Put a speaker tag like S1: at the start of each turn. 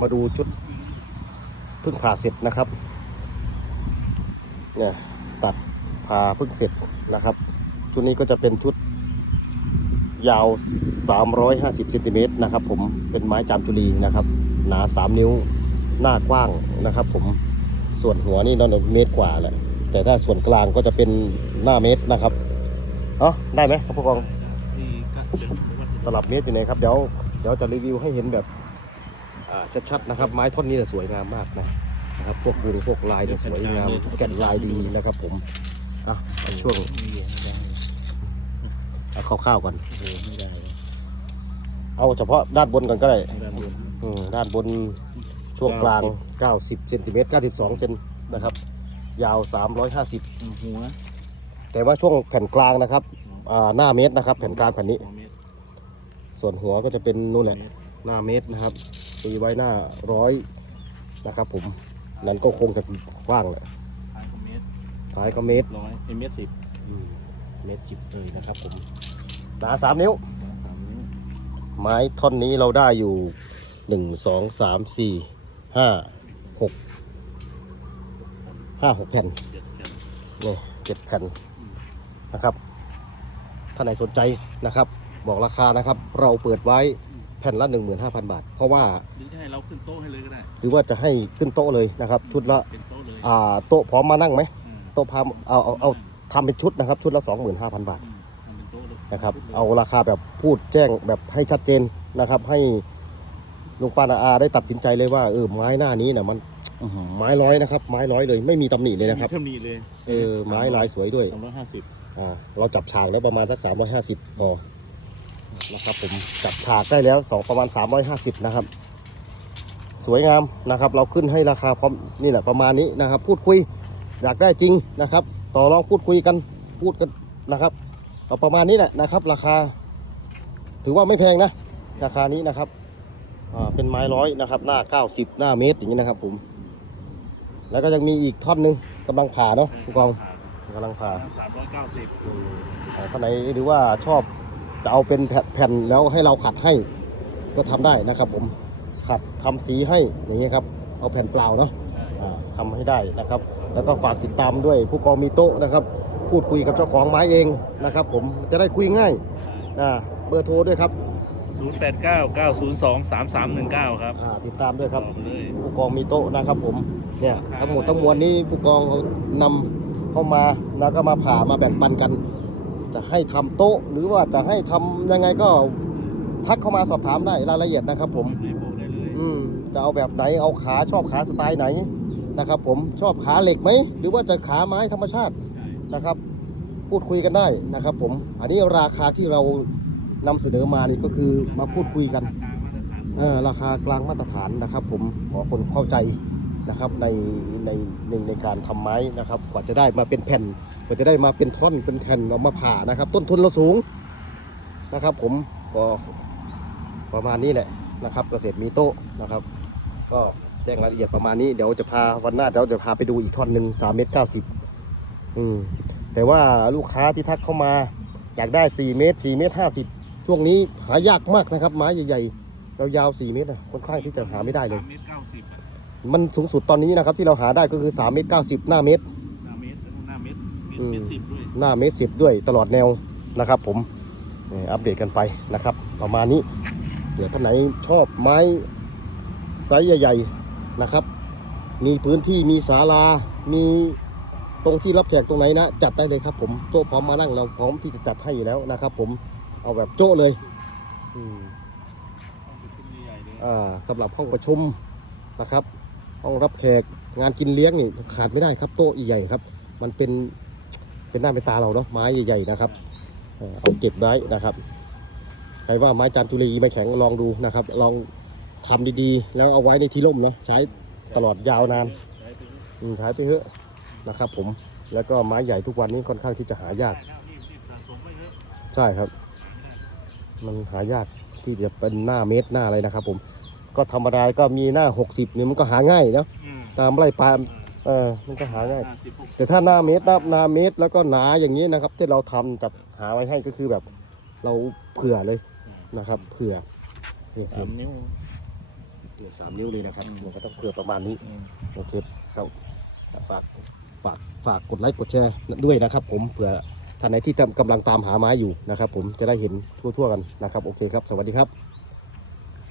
S1: มาดูชุดพิ่งผ่าเสร็จนะครับ เนี่ยตัดผ่าพิ่งเสร็จนะครับ ชุดนี้ก็จะเป็นชุดยาว 350เซนติเมตรนะครับ ผมเป็นไม้จามจุลีนะครับ หนา 3 นิ้วหน้ากว้างนะครับ ผมส่วนหัวนี่นอนเมตรกว่าแหละแต่ถ้าส่วนกลางก็จะเป็นหน้าเมตรนะครับ เอ๋อได้ไหมครับผู้กอง ตลับเมตรอยู่ไหนครับเดี๋ยวเดี๋ยวจะรีวิวให้เห็นแบบอ่าชัดๆนะครับ ไม้ท่อนนี้เนี่ยสวยงามมากนะนะครับพวกวงพวกลายเนี่ยสวยงามแก่นลายดีนะครับผมอะเอาช่วงนี่ไม่ได้เอาคร่าวๆก่อนโอ
S2: ้โหไม่ได้เลย
S1: เอาเฉพาะด้านบนก่อนก็ได้ด้านบนอืมด้านบนช่วงกลาง 90เซนติเมตร92เซนนะครับ ยาว 350 หัวแต่ว่าช่วงแผ่นกลางนะครับอ่าหน้าเมตรนะครับ แผ่นกลางแผ่นนี้หัวเมตร ส่วนหัวก็จะเป็นนู่นแหละหน้าเมตรนะครับตีไว้หน้าร้อยนะครับ ผมนั้นก็คงจะกว้างแหละทางก็เมตรท้ายก็เมตร
S2: ร้อยเป็นเมตรสิบ
S1: อืมเมตรสิบเลยนะครับผมหนาสามนิ้วสามนิ้ว ไม้ท่อนนี้เราได้อยู่หนึ่งสองสามสี่ห้าหกห้าหกแผ่นเจ็ดแผ่นนี่เจ็ดแผ่นนะครับ ถ้าไหนสนใจนะครับ บอกราคานะครับ เราเปิดไว้แผ่นละ 15,000 บาท เพราะว่า
S2: หรือจะให้เราขึ้นโต๊ะให้เลยก็ได้
S1: หรือว่าจะให้ขึ้นโต๊ะเลยนะครับ ชุดละเป็นโต๊ะเลยอ่าโต๊ะพร้อมมานั่งไหมอืมโต๊ะพามเอาเอาเอาทำเป็นชุดนะครับ ชุดละ 25,000 บาท อืมทำเป็นโต๊ะเลยนะครับชุดลยเอาราคาแบบพูดแจ้งแบบให้ชัดเจนนะครับ ให้ลุงป้านาอาได้ตัดสินใจเลยว่าเออไม้หน้านี้เนี่ยมันอื้อหือไม้ร้อยนะครับ ไม้ร้อยเลยไม่มีตำหนิเลยนะครับ มีเท่านี้เลยเออไม้ลายสวยด้วยสามร้อยห้าสิบอ่าเราจับฉากแล้วประมาณสัก350พอ นะครับผมจับฉากได้แล้วสองประมาณ 350 นะครับ สวยงามนะครับ เราขึ้นให้ราคาพร้อมนี่แหละประมาณนี้นะครับ พูดคุยอยากได้จริงนะครับ ต่อรองพูดคุยกันพูดกันนะครับเอาประมาณนี้แหละนะครับ ราคา ถือว่าไม่แพงนะ ราคานี้นะครับอ่าเป็นไม้ร้อยนะครับ หน้า 90 หน้าเมตรอย่างนี้นะครับ ผม แล้วก็ยังมีอีกท่อนหนึงกำลังผ่าเนาะผู้กองกำลังผ่า
S2: สามร้อยเก้าสิบ
S1: อ่าท่านไหนหรือว่าชอบ จะเอาเป็นแผ่นแผ่นแล้วให้เราขัดให้ก็ทำได้นะครับ ผมขัดทำสีให้อย่างนี้ยครับเอาแผ่นเปล่าเนาะอ่าทำให้ได้นะครับ แล้วก็ฝากติดตามด้วยผู้กองมีโต๊ะนะครับพูดคุยกับเจ้าของไม้เองนะครับ ผมจะได้คุยง่ายอ่าเบอร์โทรด้วยครับ
S2: ศูนย์แปดเก้าเก้าศูนย์สองสามสามหนึ่งเก้าครับ
S1: อ่าติดตามด้วยครับอกเลยผู้กองมีโต๊ะนะครับ ผมเนี่ยทั้งหมดทั้งมวลนี้ผู้กองเขานำเข้ามาแล้วก็มาผ่ามาแบ่งปันกัน จะให้ทำโต๊ะ หรือว่าจะให้ทำยังไงก็ทักเข้ามาสอบถามได้รายละเอียดนะครับ ผมอืมจะเอาแบบไหนเอาขาชอบขาสไตล์ไหนนะครับ ผมชอบขาเหล็กไหมหรือว่าจะขาไม้ธรรมชาตินะครับ พูดคุยกันได้นะครับ ผม อันนี้ราคาที่เรานำเสนอมานี่ก็คือมาพูดคุยกันเออราคากลางมาตรฐานนะครับ ผมขอคนเข้าใจ นะครับในในในในการทำไม้นะครับ กว่าจะได้มาเป็นแผ่น กว่าจะได้มาเป็นท่อนเป็นแผ่นเอามาผ่านะครับ ต้นทุนเราสูงนะครับ ผมก็ประมาณนี้แหละนะครับ เกษตรมีโต๊ะนะครับ ก็แจ้งรายละเอียดประมาณนี้เดี๋ยวจะพาวันหน้าเดี๋ยวจะพาไปดูอีกท่อนหนึ่งสามเมตรเก้าสิบอืมแต่ว่าลูกค้าที่ทักเข้ามาอยากได้สี่เมตรสี่เมตรห้าสิบช่วงนี้หายากมากนะครับ ไม้ใหญ่ๆยาวๆ4เมตรนะค่อนข้างที่จะหาไม่ได้เล
S2: ยสามเมตรเก้าสิบ
S1: มันสูงสุดตอนนี้นะครับ ที่เราหาได้ก็คือ3เมตร90 หน้าเมตร
S2: หน้าเมตรหน้าเมตร
S1: เมตอืรมเมตรสิบด้วยหน้าเมตรสิบด้วยตลอดแนวนะครับ ผมนี่อัปเดตกันไปนะครับ ประมาณนี้ เดี๋ยวท่านไหนชอบไม้ไซส์ใหญ่ๆนะครับ มีพื้นที่มีศาลา มีตรงที่รับแขกตรงไหนนะ จัดได้เลยครับผมโต๊ะพร้อมมานั่งเราพร้อมที่จะจัดให้อยู่แล้วนะครับ ผมเอาแบบโจ้เลยอืมใหญ่เลยอ่าสำหรับห้องประชุมนะครับ ห้องรับแขกงานกินเลี้ยงนี่ขาดไม่ได้ครับโต๊ะใหญ่ๆครับ มันเป็นเป็นหน้าเป็นตาเราเนาะไม้ใหญ่ๆนะครับเอาเก็บไว้นะครับใครว่าไม้จามจุลีไม่แข็งลองดูนะครับ ลองทำดีๆ แล้วเอาไว้ในที่ร่มเนาะใช้ตลอดยาวนานใช้ไปเยอืมใช้ไปเถอะนะครับ ผมแล้วก็ไม้ใหญ่ทุกวันนี้ค่อนข้างที่จะหายากใช่ครับ มันหายากที่จะเป็นหน้าเมตรหน้าอะไรนะครับ ผม ก็ธรรมดาก็มีหน้า 60เนี่ยมันก็หาง่ายเนาะอืมตามไร่ปาล์มเออมันก็หาง่าย ห้าสิบหกสิบแต่ถ้าหน้าเมตรหน้าหน้าเมตรแล้วก็หนาอย่างนี้นะครับ ที่เราทำจับหาไว้ให้ก็คือแบบเราเผื่อเลยนะครับ เผื่อเนี่ยสามนิ้วเนี่ยสามนิ้วเลยนะครับมันก็ต้องเผื่อประมาณนี้อืม โอเคครับฝากฝากฝากกดไลค์กดแชร์ด้วยนะครับ ผมเผื่อท่านไหนที่กำลังตามหาไม้อยู่นะครับ ผมจะได้เห็นทั่วๆกันนะครับ โอเคครับ สวัสดีครับ